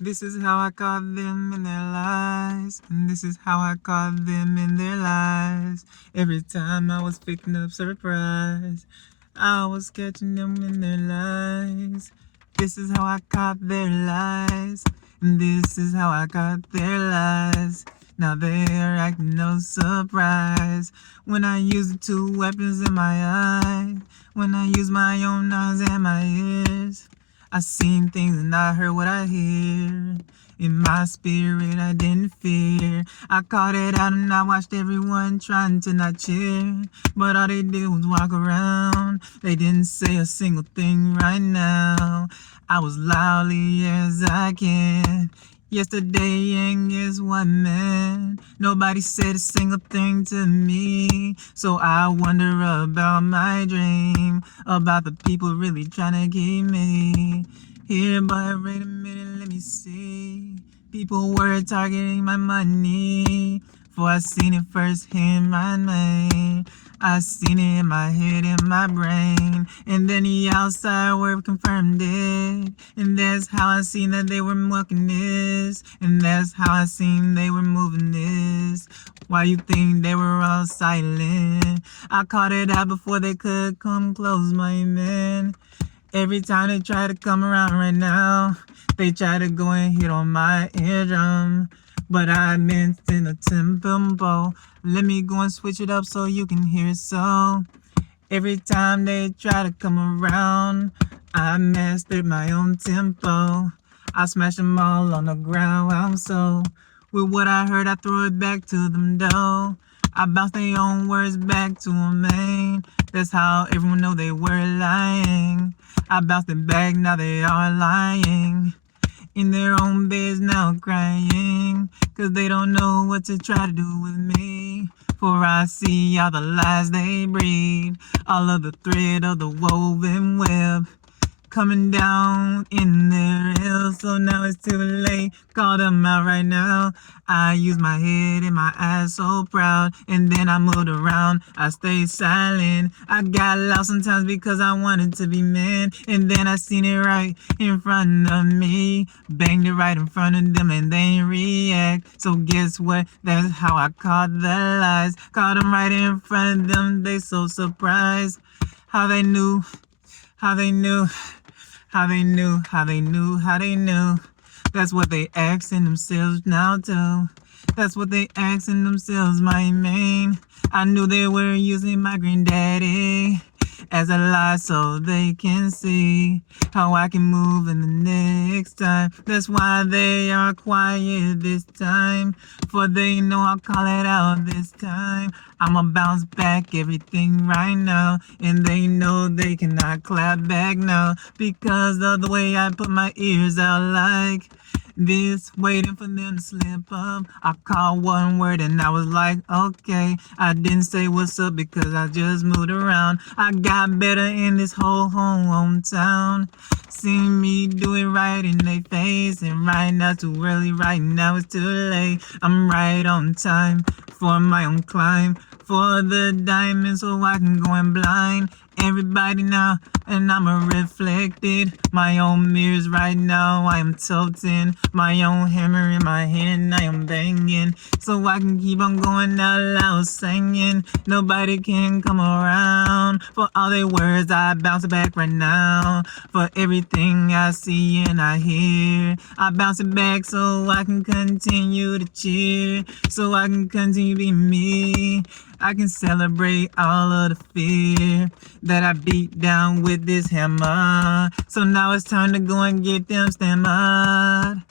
This is how I caught them in their lies, and this is how I caught them in their lies. Every time I was picking up surprise, I was catching them in their lies. This is how I caught their lies, and this is how I caught their lies. Now they're acting no surprise when I use the two weapons in my eye, when I use my own eyes and my ears. I seen things and I heard what I hear. In my spirit, I didn't fear. I caught it out and I watched everyone trying to not cheer. But all they did was walk around. They didn't say a single thing right now. I was loudly as I can. Yesterday, and guess what, man? Nobody said a single thing to me. So I wonder about my dream, about the people really trying to keep me here. But wait a minute, let me see. People were targeting my money, for I seen it firsthand, my name. I seen it in my head, in my brain, and then the outside world confirmed it. And that's how I seen that they were mucking this, and that's how I seen they were moving this. Why you think they were all silent? I caught it out before they could come close, my man. Every time they try to come around right now, they try to go and hit on my eardrum. But I meant in a tempo. Let me go and switch it up so you can hear it. So every time they try to come around, I mastered my own tempo. I smashed them all on the ground. I'm so with what I heard, I threw it back to them though. I bounced their own words back to them, man. That's how everyone know they were lying. I bounced it back, now they are lying. In their own beds now crying, 'cause they don't know what to try to do with me. For I see all the lies they breed, all of the thread of the woven web coming down in their hills. So now it's too late, call them out right now. I use my head and my eyes so proud, and then I moved around, I stayed silent. I got lost sometimes because I wanted to be man, and then I seen it right in front of me, banged it right in front of them and they ain't react. So guess what, that's how I caught the lies. Caught them right in front of them, they so surprised. How they knew, how they knew, how they knew, how they knew, how they knew. That's what they asking themselves now too. That's what they asking themselves, my man. I knew they were using my granddaddy as a lie so they can see how I can move in the next time. That's why they are quiet this time, for they know I'll call it out this time. I'ma bounce back everything right now, and they know they cannot clap back now because of the way I put my ears out like this, waiting for them to slip up. I called one word and I was like, okay. I didn't say what's up because I just moved around. I got better in this whole hometown. Seen me do it right in their face, and right now too early, right now it's too late. I'm right on time for my own climb, for the diamond so I can go and blind everybody now, and I'm a reflected. My own mirrors right now, I am tilting. My own hammer in my hand, I am banging. So I can keep on going out loud singing. Nobody can come around. For all their words, I bounce it back right now. For everything I see and I hear, I bounce it back so I can continue to cheer. So I can continue to be me. I can celebrate all of the fear that I beat down with this hammer. So now it's time to go and get them stammered.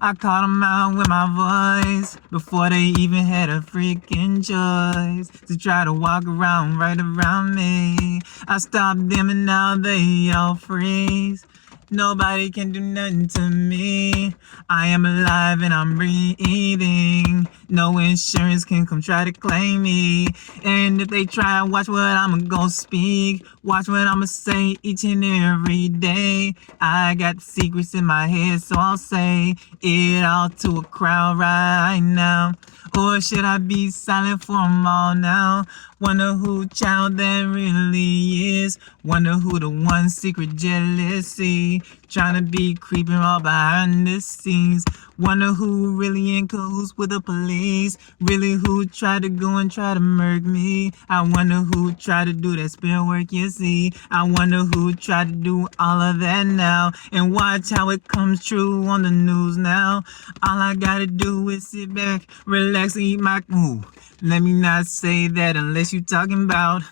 I caught them out with my voice before they even had a freaking choice to try to walk around right around me. I stopped them and now they all freeze. Nobody can do nothing to me. I am alive and I'm breathing. No insurance can come try to claim me. And if they try, watch what I'ma go speak. Watch what I'ma say each and every day. I got secrets in my head, so I'll say it all to a crowd right now. Or should I be silent for 'em all now? Wonder who child that really is. Wonder who the one secret jealousy Trying to be creeping all behind the scenes. Wonder who really in cahoots with the police. Really who tried to go and try to murk me. I wonder who tried to do that spin work, you see. I wonder who tried to do all of that now. And watch how it comes true on the news now. All I gotta do is sit back, relax, and eat my... Ooh, let me not say that unless you talking about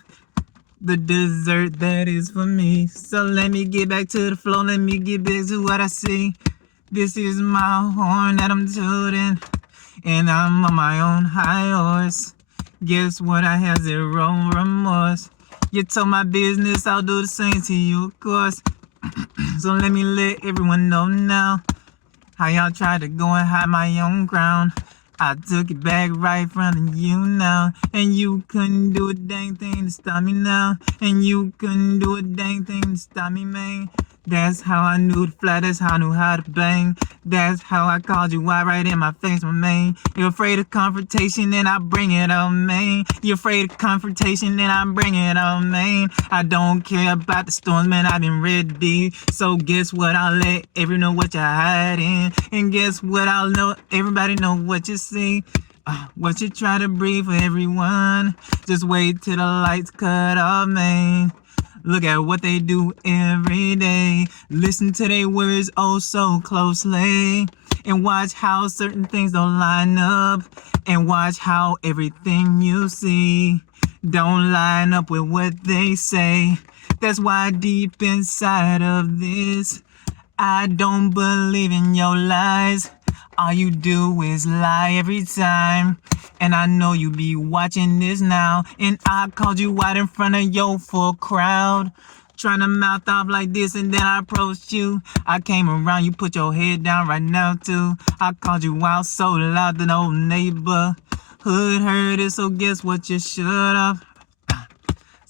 the dessert that is for me. So let me get back to the flow, let me get back to what I see. This is my horn that I'm tooting, and I'm on my own high horse. Guess what? I have zero remorse. You told my business, I'll do the same to you, of course. So let me let everyone know now how y'all tried to go and hide my own crown. I took it back right in front of you now, and you couldn't do a dang thing to stop me now, and you couldn't do a dang thing to stop me, man. That's how I knew to fly, that's how I knew how to bang. That's how I called you out right in my face, my man. You're afraid of confrontation, and I bring it on, man. You're afraid of confrontation, and I bring it on, man. I don't care about the storms, man, I've been ready. So guess what, I'll let everyone know what you're hiding. And guess what, I'll know everybody know what you see. What you try to breathe for everyone. Just wait till the lights cut off, man. Look at what they do every day. Listen to their words oh so closely. And watch how certain things don't line up. And watch how everything you see don't line up with what they say. That's why deep inside of this, I don't believe in your lies. All you do is lie every time. And I know you be watching this now. And I called you out in front of your full crowd, trying to mouth off like this, and then I approached you. I came around, you put your head down right now too. I called you out so loud that old neighborhood heard it. So guess what, you should have.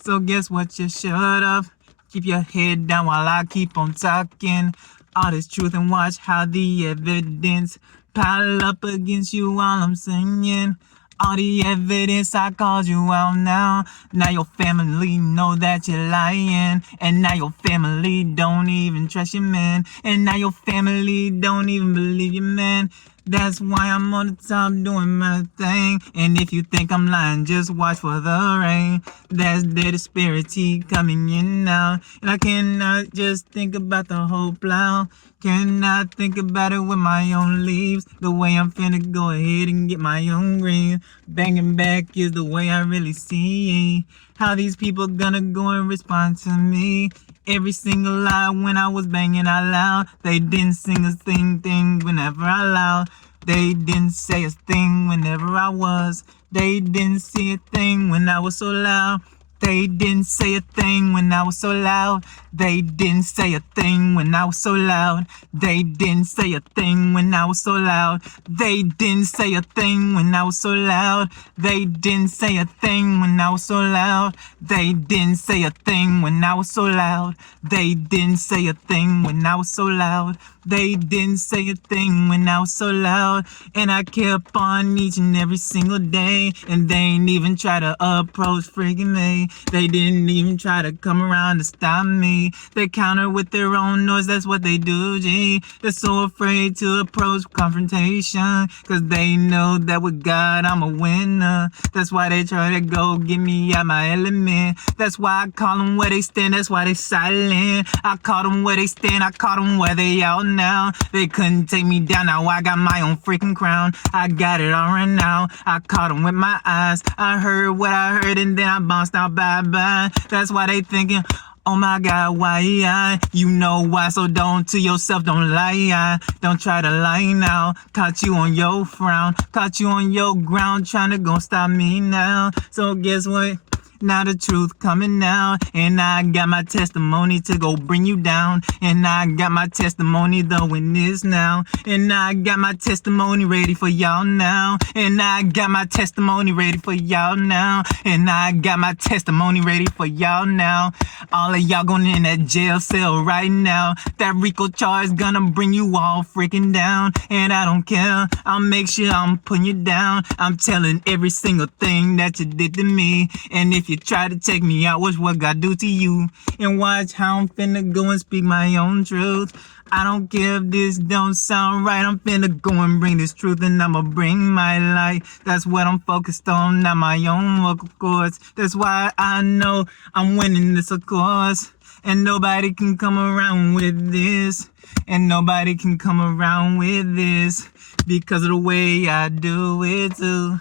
So guess what, you should have. Keep your head down while I keep on talking all this truth, and watch how the evidence pile up against you while I'm singing. All the evidence, I called you out now. Now your family know that you're lying. And now your family don't even trust you, man. And now your family don't even believe you, man. That's why I'm on the top doing my thing. And if you think I'm lying, just watch for the rain. That's the disparity coming in now. And I cannot just think about the whole plow. Cannot think about it with my own leaves. The way I'm finna go ahead and get my own green. Banging back is the way I really see how these people gonna go and respond to me. Every single lie when I was banging out loud. They didn't sing a thing whenever I loud. They didn't say a thing whenever I was. They didn't see a thing when I was so loud. They didn't say a thing when I was so loud. They didn't say a thing when I was so loud. They didn't say a thing when I was so loud. They didn't say a thing when I was so loud. They didn't say a thing when I was so loud. They didn't say a thing when I was so loud. They didn't say a thing when I was so loud. They didn't say a thing when I was so loud. And I kept on each and every single day. And they ain't even try to approach freaking me. They didn't even try to come around to stop me. They counter with their own noise, that's what they do, G. They're so afraid to approach confrontation, cause they know that with God I'm a winner. That's why they try to go get me out my element. That's why I call them where they stand, that's why they silent. I call them where they stand, I call them where they out now. They couldn't take me down, now I got my own freaking crown. I got it all right now, I caught them with my eyes. I heard what I heard and then I bounced out, bye-bye. That's why they thinking, oh my God, why I? You know why, so don't to yourself, don't lie. Don't try to lie now. Caught you on your frown, caught you on your ground, trying to go stop me now. So guess what? Now the truth coming out, and I got my testimony to go bring you down. And I got my testimony the witness now. And I got my testimony ready for y'all now. And I got my testimony ready for y'all now. And I got my testimony ready for y'all now. All of y'all going in that jail cell right now. That Rico charge gonna bring you all freaking down. And I don't care, I'll make sure I'm putting you down. I'm telling every single thing that you did to me. And if you try to take me out, watch what God do to you. And watch how I'm finna go and speak my own truth. I don't care if this don't sound right. I'm finna go and bring this truth, and I'ma bring my light. That's what I'm focused on, not my own vocal cords. That's why I know I'm winning this, of course. And nobody can come around with this. And nobody can come around with this because of the way I do it too.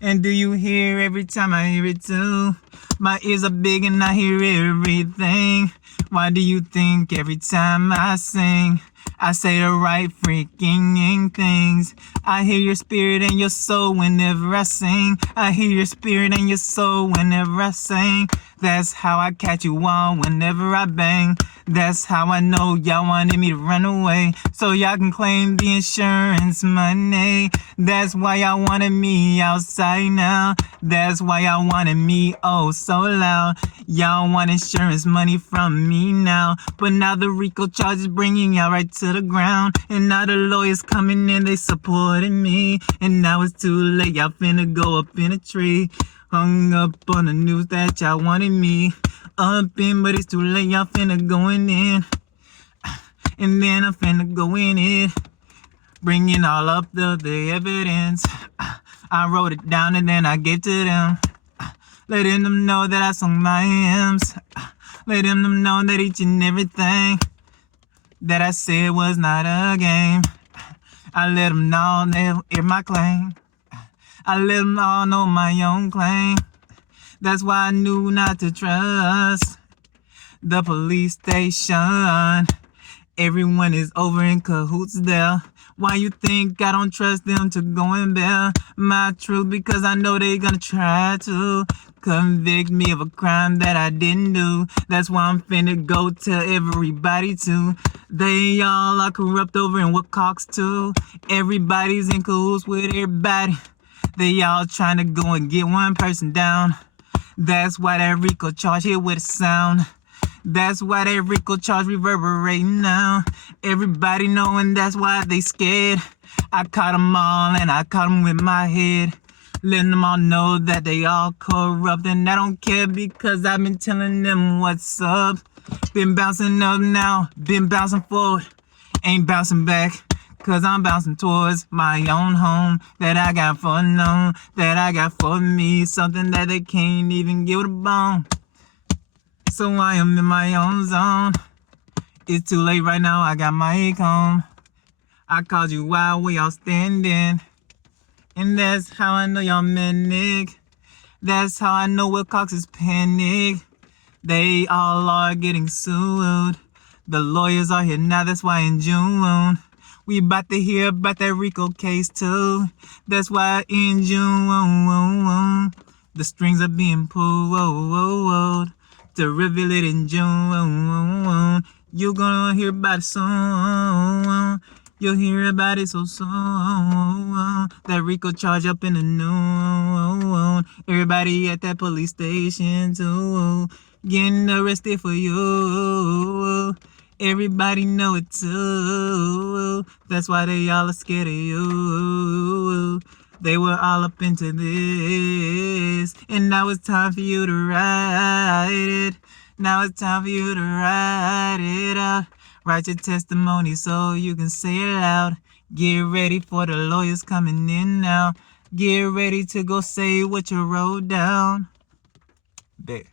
And do you hear every time I hear it too? My ears are big and I hear everything. Why do you think every time I sing, I say the right freaking things? I hear your spirit and your soul whenever I sing. I hear your spirit and your soul whenever I sing. That's how I catch you on whenever I bang. That's how I know y'all wanted me to run away, so y'all can claim the insurance money. That's why y'all wanted me outside now. That's why y'all wanted me oh so loud. Y'all want insurance money from me now, but now the Rico charge is bringing y'all right to the ground. And now the lawyers coming in, they supporting me. And now it's too late, y'all finna go up in a tree. Hung up on the news that y'all wanted me up in, but it's too late, y'all finna going in. And then I'm finna go in it, bringing all up the evidence. I wrote it down and then I gave to them, letting them know that I sung my hymns, letting them know that each and everything that I said was not a game. I let them know they'll hear my claim. I let them all know my own claim. That's why I knew not to trust the police station. Everyone is over in cahoots there. Why you think I don't trust them to go and bear my truth? Because I know they gonna try to convict me of a crime that I didn't do. That's why I'm finna go tell everybody to. They all are corrupt over in what Cox too. Everybody's in cahoots with everybody. They all trying to go and get one person down. That's why that Rico charge hit with a sound. That's why that Rico charge reverberating now. Everybody knowing that's why they scared. I caught them all and I caught them with my head, letting them all know that they all corrupt. And I don't care because I've been telling them what's up. Been bouncing up now, been bouncing forward, ain't bouncing back. Cause I'm bouncing towards my own home that I got for known, that I got for me, something that they can't even get with a bone. So I am in my own zone. It's too late right now, I got my home. I called you while we all standing, and that's how I know y'all manic. That's how I know Will Cox is panic. They all are getting sued. The lawyers are here now, that's why in June we about to hear about that Rico case too. That's why in June the strings are being pulled to reveal it in June. You're gonna hear about it soon. You'll hear about it so soon. That Rico charge up in the noon. Everybody at that police station too, getting arrested for you. Everybody know it too. That's why they all are scared of you. They were all up into this, and now it's time for you to write it. Now it's time for you to write it out. Write your testimony so you can say it loud. Get ready for the lawyers coming in now. Get ready to go say what you wrote down. Bet.